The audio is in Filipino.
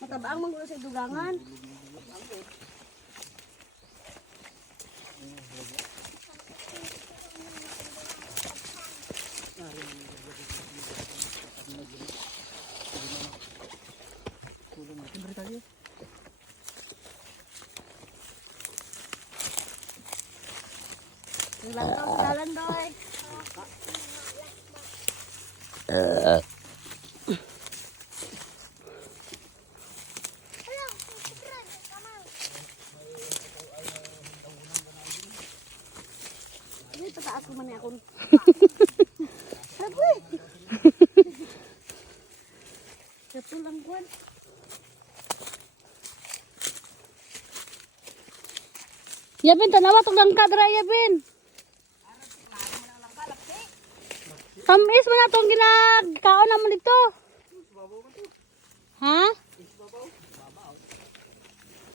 Matabaang manggulo sa dugangan. Lantaw sa dalan doy. Ini pata aku man ako. Sabi. Ketulang kuan. Yabin tanawa tong langka dra yabin. Tamis man atong